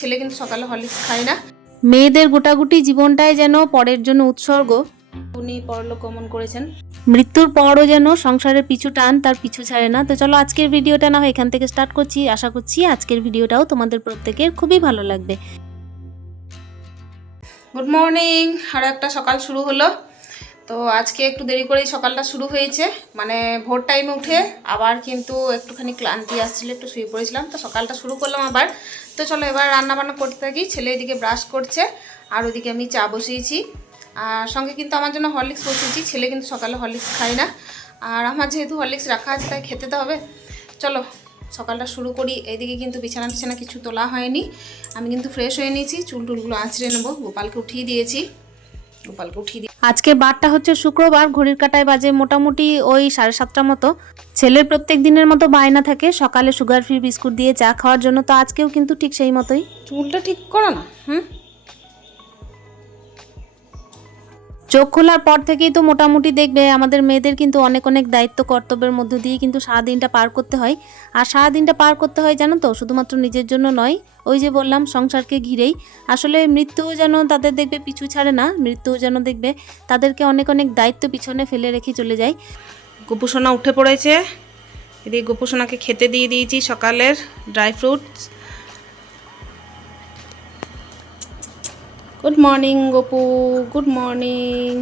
ছেলে কিন্তু সকালে হরলিক্স খায় না। মেয়েদের গোটাগুটি জীবনটাই যেন পরের জন্য উৎসর্গ। উনি পরলোক গমন করেছেন। মৃত্যুর পরও যেন সংসারের পিছু টান তার পিছু ছাড়ে না। তো চলো আজকের ভিডিওটা না হয় এখান থেকে স্টার্ট করছি। আশা করছি আজকের ভিডিওটাও তোমাদের প্রত্যেকের খুবই ভালো লাগবে। গুড মর্নিং আরও একটা সকাল শুরু হলো। তো আজকে একটু দেরি করেই সকালটা শুরু হয়েছে। মানে ভোর টাইমে উঠে আবার কিন্তু একটুখানি ক্লান্তি আসছিল একটু শুয়ে পড়েছিলাম। তো সকালটা শুরু করলাম আবার। তো চলো এবার রান্না বান্না করতে থাকি। ছেলে এদিকে ব্রাশ করছে, আর ওদিকে আমি চা বসিয়েছি। আর সঙ্গে কিন্তু আমার জন্য হরলিক্স বসিয়েছি। ছেলে কিন্তু সকালে হরলিক্স খায় না। আর আমার যেহেতু হরলিক্স রাখা আছে, তাই খেতে তো হবে। চলো, সকালটা শুরু করি। এদিকে কিন্তু বিছানা বিছানা কিছু তোলা হয়নি। আমি কিন্তু ফ্রেশ হয়ে নিয়েছি। চুল টুলগুলো আঁচড়ে নেব। গোপালকে উঠিয়ে দিয়েছি। গোপালকে উঠিয়ে দিই। আজকে বারটা হচ্ছে শুক্রবার ঘড়ির কাটায় বাজে মোটামুটি ওই সাড়ে সাতটার মতো। ছেলের প্রত্যেক দিনের মতো বায়না থাকে সকালে সুগার ফ্রি বিস্কুট দিয়ে চা খাওয়ার জন্য তো আজকেও কিন্তু ঠিক সেই মতোই। চুলটা ঠিক করো না? হুম? চোখ খোলার পর থেকেই তো মোটামুটি দেখবে, আমাদের মেয়েদের কিন্তু অনেক অনেক দায়িত্ব কর্তব্যের মধ্য দিয়ে কিন্তু সারাদিনটা পার করতে হয়। আর সারাদিনটা পার করতে হয় জানো তো, শুধুমাত্র নিজের জন্য নয়, ওই যে বললাম সংসারকে ঘিরেই। আসলে মৃত্যুও যেন তাদের দেখবে পিছু ছাড়ে না, মৃত্যুও যেন দেখবে তাদেরকে অনেক অনেক দায়িত্ব পিছনে ফেলে রেখে চলে যায়। গোপুসোনা উঠে পড়েছে। এদিকে গোপুসোনাকে খেতে দিয়ে দিয়েছি সকালের dry fruits. Good morning Gopu good morning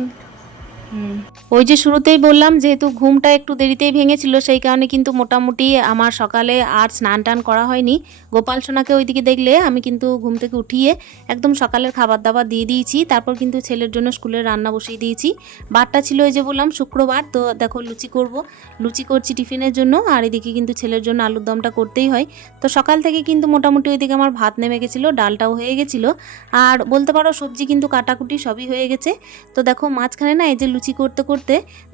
hmm ওই যে শুরুতেই বললাম, যেহেতু ঘুমটা একটু দেরিতেই ভেঙেছিল, সেই কারণে কিন্তু মোটামুটি আমার সকালে আর স্নান টান করা হয়নি। গোপাল সোনাকে ওইদিকে দেখলে আমি কিন্তু ঘুম থেকে উঠিয়ে একদম সকালের খাবার দাবার দিয়ে দিয়েছি, তারপর কিন্তু ছেলের জন্য স্কুলের রান্না বসিয়ে দিয়েছি। বারটা ছিল ওই যে বললাম, শুক্রবার, তো দেখো লুচি করব। লুচি করছি টিফিনের জন্য, আর এদিকে কিন্তু ছেলের জন্য আলুর দমটা করতেই হয়। তো সকাল থেকে কিন্তু মোটামুটি ওইদিকে আমার ভাত নেমে গেছিল, ডালটাও হয়ে গেছিল। আর বলতে পারো সবজি কিন্তু কাটাকুটি সবই হয়ে গেছে। তো দেখো মাঝখানে না এই যে লুচি করতে করতে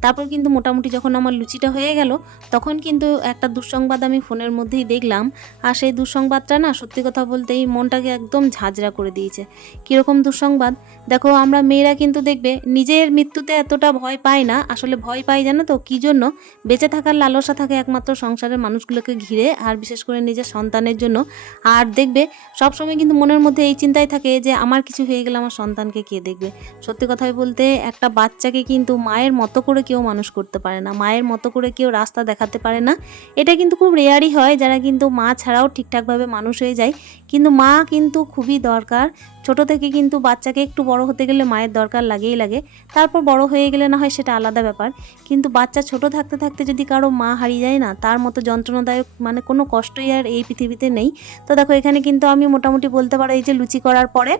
তারপর কিন্তু মোটামুটি যখন আমার লুচিটা হয়ে গেল, তখন কিন্তু একটা দুঃসংবাদ আমি ফোনের মধ্যেই দেখলাম। আর সেই দুঃসংবাদটা না সত্যি কথা বলতেই মনটাকে একদম ঝাঁঝরা করে দিয়েছে। কীরকম দুঃসংবাদ? দেখো, আমরা মেয়েরা কিন্তু দেখবে, নিজের মৃত্যুতে এতটা ভয় পায় না। আসলে ভয় পাই জানো তো? কী জন্য? বেঁচে থাকার লালসা থাকে একমাত্র সংসারের মানুষগুলোকে ঘিরে, আর বিশেষ করে নিজের সন্তানের জন্য। আর দেখবে, সবসময় কিন্তু মনের মধ্যে এই চিন্তাই থাকে যে, আমার কিছু হয়ে গেলে আমার সন্তানকে কে দেখবে? সত্যি কথাই বলতে একটা বাচ্চাকে কিন্তু মায়ের মতো করে কেউ মানুষ করতে পারে না, মায়ের মতো করে কেউ রাস্তা দেখাতে পারে না। এটা কিন্তু খুব রেয়ারই হয়, যারা কিন্তু মা ছাড়াও ঠিকঠাকভাবে মানুষ হয়ে যায়। কিন্তু মা কিন্তু খুবই দরকার ছোট থেকে কিন্তু বাচ্চাকে একটু বড় হতে গেলে মায়ের দরকার লাগেই লাগে। তারপর বড় হয়ে গেলে না হয় সেটা আলাদা ব্যাপার। কিন্তু বাচ্চা ছোট থাকতে থাকতে যদি কারও মা হারিয়ে যায় না, তার মতো যন্ত্রণাদায়ক মানে কোনো কষ্টই আর এই পৃথিবীতে নেই। তো দেখো, এখানে কিন্তু আমি মোটামুটি বলতে পারো, এই যে লুচি করার পরে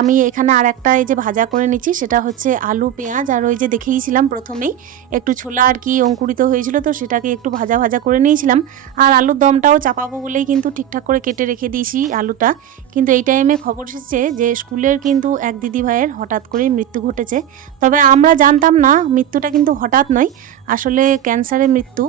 আমি এখানে আর একটা এই যে ভাজা করে নিচ্ছি, সেটা হচ্ছে আলু, পেঁয়াজ আর ওই যে দেখেইছিলাম প্রথমেই। একটু ছোলা আর কি অঙ্কুরিত হয়েছিল, তো সেটাকে একটু ভাজা ভাজা করে নিয়েছিলাম। আর আলুর দমটাও চাপাবো বলেই কিন্তু ঠিকঠাক করে কেটে রেখে দিয়েছি আলুটা। কিন্তু এই টাইমে খবর এসেছে যে স্কুলের কিন্তু এক দিদি ভাইয়ের হঠাৎ করেই মৃত্যু ঘটেছে। তবে আমরা জানতাম না মৃত্যুটা কিন্তু হঠাৎ নয়, আসলে ক্যান্সারে মৃত্যু।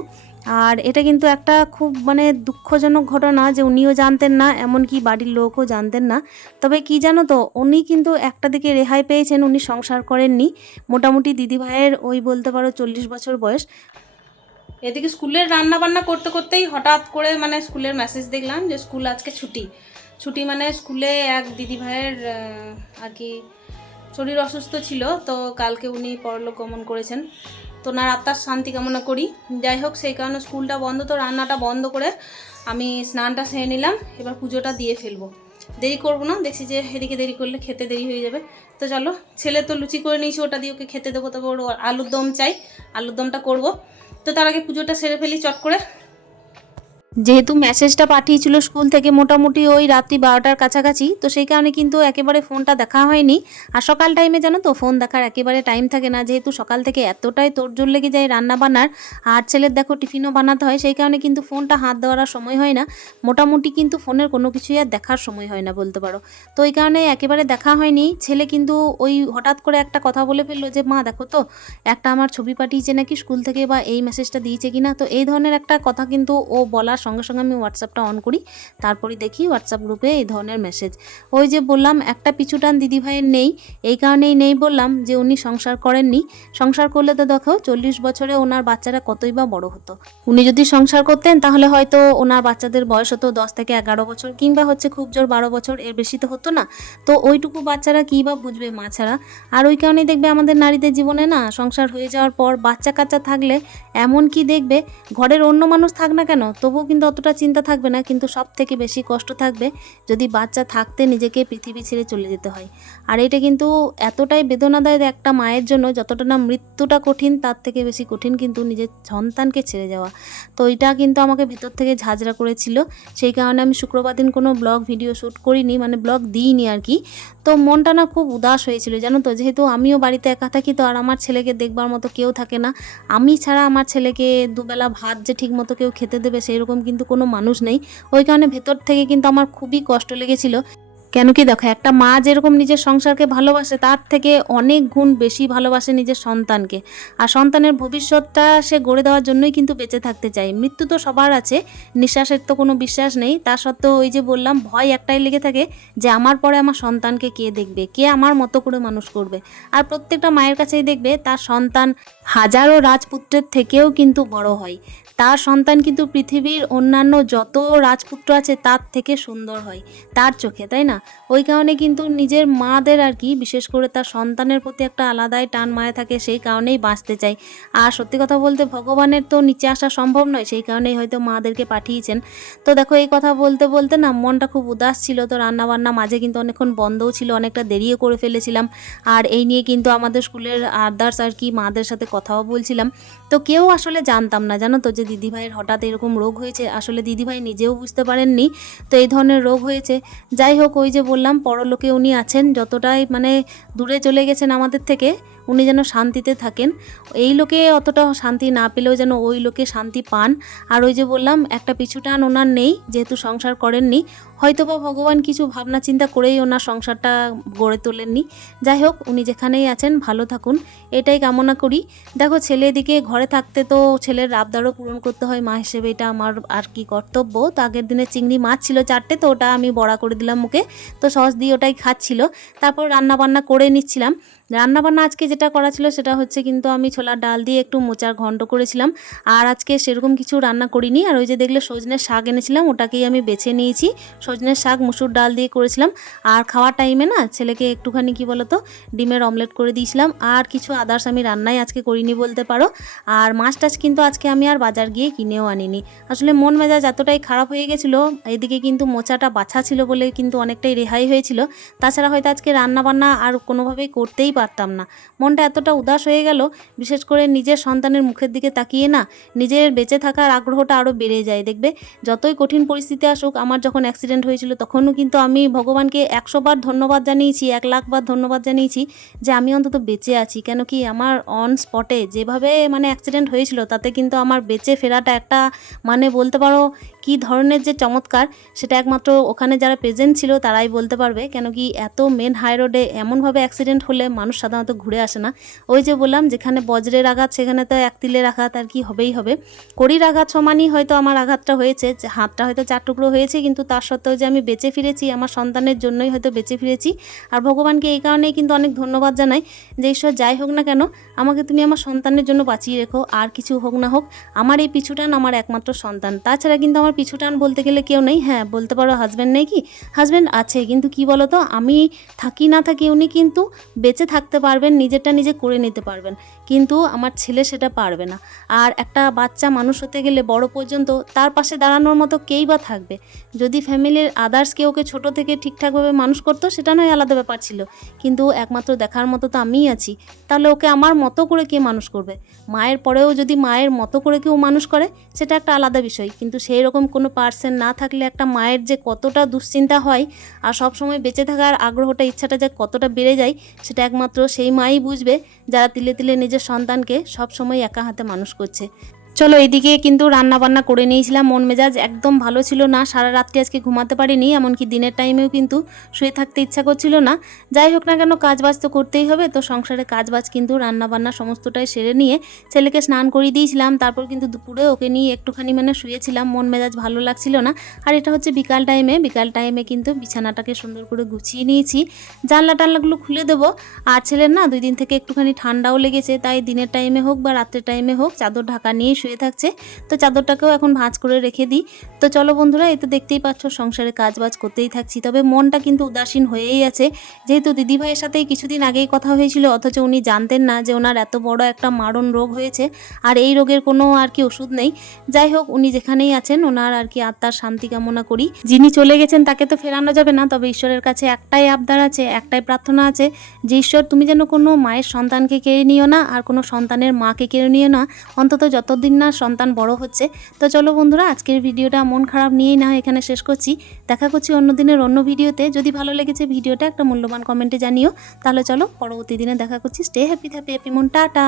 আর এটা কিন্তু একটা খুব মানে দুঃখজনক ঘটনা যে উনিও জানতেন না, এমনকি বাড়ির লোকও জানতেন না। তবে কি জানো তো, উনি কিন্তু একটা দিকে রেহাই পেয়েছেন, উনি সংসার করেননি। মোটামুটি দিদিভাইয়ের ওই বলতে পারো চল্লিশ বছর বয়স। এদিকে স্কুলের রান্না বান্না করতে করতেই হঠাৎ করে মানে স্কুলের মেসেজ দেখলাম যে স্কুল আজকে ছুটি। ছুটি মানে স্কুলে এক দিদি ভাইয়ের আর কি শরীর অসুস্থ ছিল, তো কালকে উনি পরলোক গমন করেছেন। তো ওনার আত্মার শান্তি কামনা করি। যাই হোক, সেই কারণে স্কুলটা বন্ধ, তো রান্নাটা বন্ধ করে আমি স্নানটা সেরে নিলাম, এবার পুজোটা দিয়ে ফেলব। দেরি করব না, দেখছি যে এদিকে দেরি করলে খেতে দেরি হয়ে যাবে। তো চলো, ছেলে তো লুচি করে নিয়েছি, ওটা দিয়ে ওকে খেতে দেবো, তবে ওর আলুর দম চাই, আলুর দমটা করব। তো তার আগে পুজোটা সেরে ফেলি চট করে। যেহেতু মেসেজটা পাঠিয়েছিল স্কুল থেকে মোটামুটি ওই রাত্রি বারোটার কাছাকাছি, তো সেই কারণে কিন্তু একেবারে ফোনটা দেখা হয়নি। আর সকাল টাইমে জানো তো, ফোন দেখার একেবারে টাইম থাকে না। যেহেতু সকাল থেকে এতটাই তোড়জোড় লেগে যায় রান্না বান্নার, আর ছেলের দেখো টিফিনও বানাতে হয়, সেই কারণে কিন্তু ফোনটা হাত দেওয়ার সময় হয় না। মোটামুটি কিন্তু ফোনের কোনো কিছুই আর দেখার সময় হয় না বলতে পারো। তো এই কারণে একেবারে দেখা হয়নি। ছেলে কিন্তু ওই হঠাৎ করে একটা কথা বলে ফেলল যে, মা, দেখো তো, একটা আমার ছবি পাঠিয়েছে নাকি স্কুল থেকে বা এই মেসেজটা দিয়েছে কিনা? তো এই ধরনের একটা কথা কিন্তু ও বলার সঙ্গে সঙ্গে আমি হোয়াটসঅ্যাপটা অন করি, তারপরে দেখি হোয়াটসঅ্যাপ গ্রুপে এই ধরনের মেসেজ ওই যে বললাম, একটা পিছুটান দিদিভাইয়ের নেই, এই কারণেই নেই বললাম যে উনি সংসার করেননি। সংসার করলে তো দেখো, চল্লিশ বছরে ওনার বাচ্চারা কতই বা বড় হতো। উনি যদি সংসার করতেন, তাহলে হয়তো ওনার বাচ্চাদের বয়স হতো দশ থেকে এগারো বছর, কিংবা হচ্ছে খুব জোর বারো বছর, এর বেশি তো হতো না। তো ওইটুকু বাচ্চারা কী বা বুঝবে মা ছাড়া আর ওই কারণেই দেখবে আমাদের নারীদের জীবনে না, সংসার হয়ে যাওয়ার পর বাচ্চা কাচ্চা থাকলে এমন কি দেখবে? ঘরের অন্য মানুষ থাক না কেন, তবুও কিন্তু অতটা চিন্তা থাকবে না, কিন্তু সব থেকে বেশি কষ্ট থাকবে যদি বাচ্চা থাকতে নিজেকে পৃথিবী ছেড়ে চলে যেতে হয়। আর এটা কিন্তু এতটাই বেদনাদায়ক একটা মায়ের জন্য, যতটা না মৃত্যুটা কঠিন, তার থেকে বেশি কঠিন কিন্তু নিজের সন্তানকে ছেড়ে যাওয়া। তো এটা কিন্তু আমাকে ভেতর থেকে ঝাঁঝরা করেছিল। সেই কারণে আমি শুক্রবার দিন কোনো ব্লগ, ভিডিও শ্যুট করিনি মানে ব্লগ দিইনি আর কি। তো মনটা না খুব উদাস হয়েছিল, জানো তো? যেহেতু আমিও বাড়িতে একা থাকি, তো আর আমার ছেলেকে দেখবার মতো কেউ থাকে না। আমি ছাড়া আমার ছেলেকে দুবেলা ভাত যে ঠিক মতো কেউ খেতে দেবে সেই রকম কিন্তু কোনো মানুষ নেই। ওই কারণে ভেতর থেকে কিন্তু আমার খুবই কষ্ট লেগেছিল। কেন কি দেখো, একটা মা যেরকম নিজের সংসারকে ভালোবাসে, তার থেকে অনেক গুণ বেশি ভালোবাসে নিজের সন্তানকে। আর সন্তানের ভবিষ্যৎটা সে গড়ে দেওয়ার জন্যই কিন্তু বেঁচে থাকতে চায়। মৃত্যু তো সবার আছে, নিঃশ্বাসের তো কোনো বিশ্বাস নেই। তা সত্ত্বেও ওই যে বললাম, ভয় একটাই লেগে থাকে যে আমার পরে আমার সন্তানকে কে দেখবে? কে আমার মতো করে মানুষ করবে? আর প্রত্যেকটা মায়ের কাছেই দেখবে, তার সন্তান হাজারো রাজপুত্রের থেকেও কিন্তু বড় হয়। তার সন্তান কিন্তু পৃথিবীর অন্যান্য যত রাজপুত্র আছে, তার থেকে সুন্দর হয়। তার চোখে, তাই না? ওই কারণে কিন্তু নিজের মাদের আর কি, বিশেষ করে তার সন্তানের প্রতি একটা আলাদাই টান মায়া থাকে, সেই কারণেই বাঁচতে চাই আর সত্যি কথা বলতে ভগবানের তো নিচে আসা সম্ভব নয়, সেই কারণেই হয়তো মাদেরকে পাঠিয়েছেন। তো দেখো, এই কথা বলতে বলতে না মনটা খুব উদাস ছিল। তো রান্নাবান্না মাঝে কিন্তু অনেকক্ষণ বন্ধও ছিল, অনেকটা দেরিও করে ফেলেছিলাম। আর এই নিয়ে কিন্তু আমাদের স্কুলের আদার্স আর কি মাদের সাথে কথাও বলছিলাম। তো কেউ আসলে জানতাম না, জানো তো, যে দিদিভাইয়ের হঠাৎ এরকম রোগ হয়েছে। আসলে দিদিভাই নিজেও বুঝতে পারেননি, তো এই ধরনের রোগ হয়েছে। যাই হোক, ওই যে বললাম, পরলোকে উনি আছেন, যতটাই মানে দূরে চলে গেছেন আমাদের থেকে উনি যেন শান্তিতে থাকেন। এই লোকে অতটা শান্তি না পেলেও যেন ওই লোকে শান্তি পান। আর ওই যে বললাম, একটা পিছু টান ওনার নেই, যেহেতু সংসার করেননি। হয়তো বা ভগবান কিছু ভাবনা চিন্তা করেই ওনার সংসারটা গড়ে তোলেননি। যাই হোক, উনি যেখানেই আছেন, ভালো থাকুন। এটাই কামনা করি। দেখো, ছেলে এদিকে ঘরে থাকতে তো ছেলের আবদারও পূরণ করতে হয় মা হিসেবে, এটা আমার আর কি কর্তব্য। তো আগের দিনে চিংড়ি মাছ ছিল চারটে, তো ওটা আমি বড়া করে দিলাম মুখে তো সস দিয়ে ওটাই খাচ্ছিল। তারপর রান্না বান্না করে নিচ্ছিলাম। রান্নাবান্না আজকে যেটা করা ছিল সেটা হচ্ছে কিন্তু আমি ছোলার ডাল দিয়ে একটু মোচার ঘন্ট করেছিলাম। আর আজকে সেরকম কিছু রান্না করিনি। আর ওই যে দেখলে সজনের শাক এনেছিলাম, ওটাকেই আমি বেছে নিয়েছি। সজনের শাক, মুসুর ডাল দিয়ে করেছিলাম। আর খাওয়ার টাইমে না ছেলেকে একটুখানি কি বলতো, ডিমের অমলেট করে দিয়েছিলাম। আর কিছু আদার্স আমি রান্নাই আজকে করিনি বলতে পারো। আর মাছ টাছ কিন্তু আজকে আমি আর বাজার গিয়ে কিনেও আনিনি। আসলে মন মেজাজ এতটাই খারাপ হয়ে গেছিল, এদিকে কিন্তু মোচাটা বাছা ছিল বলে কিন্তু অনেকটাই রেহাই হয়েছিল। তাছাড়া হয়তো আজকে রান্না বান্না আর কোনোভাবেই করতেই পারতাম না। মনটা এতটা উদাস হয়ে গেল, বিশেষ করে নিজের সন্তানের মুখের দিকে তাকিয়ে না, নিজের বেঁচে থাকার আগ্রহটা আরও বেড়ে যায়। দেখবে, যতই কঠিন পরিস্থিতি আসুক, আমার যখন অ্যাক্সিডেন্ট হয়েছিল, তখনও কিন্তু আমি ভগবানকে একশো বার ধন্যবাদ জানিয়েছি, এক লাখ বার ধন্যবাদ জানিয়েছি যে আমি অন্তত বেঁচে আছি। কেন কি আমার অন স্পটে যেভাবে মানে অ্যাক্সিডেন্ট হয়েছিল, তাতে কিন্তু আমার বেঁচে ফেরাটা একটা মানে বলতে পারো কি ধরনের যে চমৎকার, সেটা একমাত্র ওখানে যারা প্রেজেন্ট ছিল তারাই বলতে পারবে। কেন কি এত মেন হাই রোডে এমনভাবে অ্যাক্সিডেন্ট হলে মানুষ সাধারণত ঘুরে আসে না। ওই যে বললাম, যেখানে বজ্রের আঘাত, সেখানে তো এক তিলের আঘাত আর কি হবেই হবে। কড়ির আঘাত সমানই হয়তো আমার আঘাতটা হয়েছে হাতটা হয়তো চার টুকরো হয়েছে, কিন্তু তার সত্ত্বেও যে আমি বেঁচে ফিরেছি, আমার সন্তানের জন্যই হয়তো বেঁচে ফিরেছি। আর ভগবানকে এই কারণেই কিন্তু অনেক ধন্যবাদ জানাই যে, ঈশ্বর, যাই হোক না কেন, আমাকে তুমি আমার সন্তানের জন্য বাঁচিয়ে রেখো, আর কিছু হোক না হোক, আমার এই পিছুটান আমার একমাত্র সন্তান। তাছাড়া কিন্তু আমার পিছুটান বলতে গেলে কেউ নেই। হ্যাঁ বলতে পারো হাজব্যান্ড নেই কি? হাজব্যান্ড আছে, কিন্তু কি বলো তো আমি থাকি না থাকি উনি কিন্তু বেঁচে থাকতে পারবেন নিজেরটা নিজে করে নিতে পারবেন। কিন্তু আমার ছেলে সেটা পারবে না। আর একটা বাচ্চা মানুষ হতে গেলে বড় পর্যন্ত তার পাশে দাঁড়ানোর মতো কেই বা থাকবে? যদি ফ্যামিলির আদার্স কেউ ওকে ছোটো থেকে ঠিকঠাকভাবে মানুষ করতো, সেটা নয় আলাদা ব্যাপার ছিল। কিন্তু একমাত্র দেখার মতো তো আমিই আছি। তাহলে ওকে আমার মতো করে কে মানুষ করবে? মায়ের পরেও যদি মায়ের মতো করে কেউ মানুষ করে, সেটা একটা আলাদা বিষয়। কিন্তু সেই রকম কোনো পার্সন না থাকলে একটা মায়ের যে কতটা দুশ্চিন্তা হয়, আর সব সময় বেঁচে থাকার আগ্রহটা, ইচ্ছাটা যে কতটা বেড়ে যায়, সেটা একমাত্র সেই মাই বুঝবে যারা তিলে তিলে নিজের সন্তানকে সবসময় একা হাতে মানুষ করছে। চলো এইদিকে কিন্তু রান্না বান্না করে নিয়েছিলাম, মন মেজাজ একদম ভালো ছিল না, সারা রাত্রি আজকে ঘুমাতে পারিনি, এমনকি দিনের টাইমেও কিন্তু শুয়ে থাকতে ইচ্ছা করছিল না। যাই হোক না কেন কাজ বাজ তো করতেই হবে, তো সংসারে কাজ বাজ কিন্তু রান্না বান্না সমস্তটাই সেরে নিয়ে ছেলেকে স্নান করিয়ে দিয়েছিলাম, তারপর কিন্তু দুপুরে ওকে নিয়ে একটুখানি মানে শুয়েছিলাম, মন মেজাজ ভালো লাগছিল না। আর এটা হচ্ছে বিকাল টাইমে বিকাল টাইমে কিন্তু বিছানাটাকে সুন্দর করে গুছিয়ে নিয়েছি। জানলা টানলাগুলো খুলে দেবো, আর ছেলের না দুই দিন থেকে একটুখানি ঠান্ডাও লেগেছে, তাই দিনের টাইমে হোক বা রাত্রের টাইমে হোক, চাদর ঢাকা নিয়ে শুয়ে থাকছে। তো চাদরটাকেও এখন ভাঁজ করে রেখে দিই। তো চলো বন্ধুরা, এই তো দেখতেই পাচ্ছ সংসারে কাজ বাজ করতেই থাকছি। তবে মনটা কিন্তু উদাসীন হয়েই আছে। যেহেতু দিদিভাইয়ের সাথেই কিছুদিন আগেই কথা হয়েছিল, অথচ উনি জানতেন না যে ওনার এত বড় একটা মারণ রোগ হয়েছে। আর এই রোগের কোনো আর কি ওষুধ নেই। যাই হোক, উনি যেখানেই আছেন, ওনার আর কি আত্মার শান্তি কামনা করি। যিনি চলে গেছেন, তাকে তো ফেরানো যাবে না। তবে ঈশ্বরের কাছে একটাই আবদার আছে, একটাই প্রার্থনা আছে যে, ঈশ্বর, তুমি যেন কোনো মায়ের সন্তানকে কেড়ে নিও না, আর কোনো সন্তানের মাকে কেড়ে নিও না। অন্তত যতদিন না, সন্তান বড় হচ্ছে। তো চলো বন্ধুরা, আজকের ভিডিওটা মন খারাপ নিয়েই না এখানে শেষ করছি। দেখা করছি অন্য দিনের অন্য ভিডিওতে। যদি ভালো লেগেছে ভিডিওটা, একটা মূল্যবান কমেন্টে জানিও। তাহলে চলো পরবর্তী দিনে দেখা করছি। স্টে হ্যাপি হ্যাপি হ্যাপি মন। টাটা!